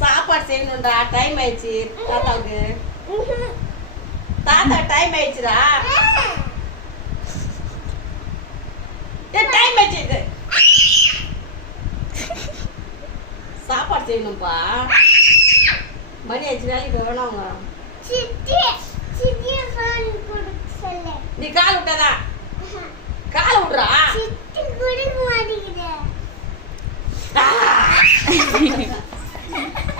சாப்பாடு செய்யணும்டா, டைம் ஆயிடுச்சு தாத்தாவுக்கு. தாத்தா டைம் ஆயிடுச்சுடா, டைம் ஆயிடுச்சு. சாப்பாடு செய்யணும்பா, மணி ஆயிடுச்சு, வேலைக்கு வேணாங்க. நீ கால் விட்டாதான், காலை விடுறா.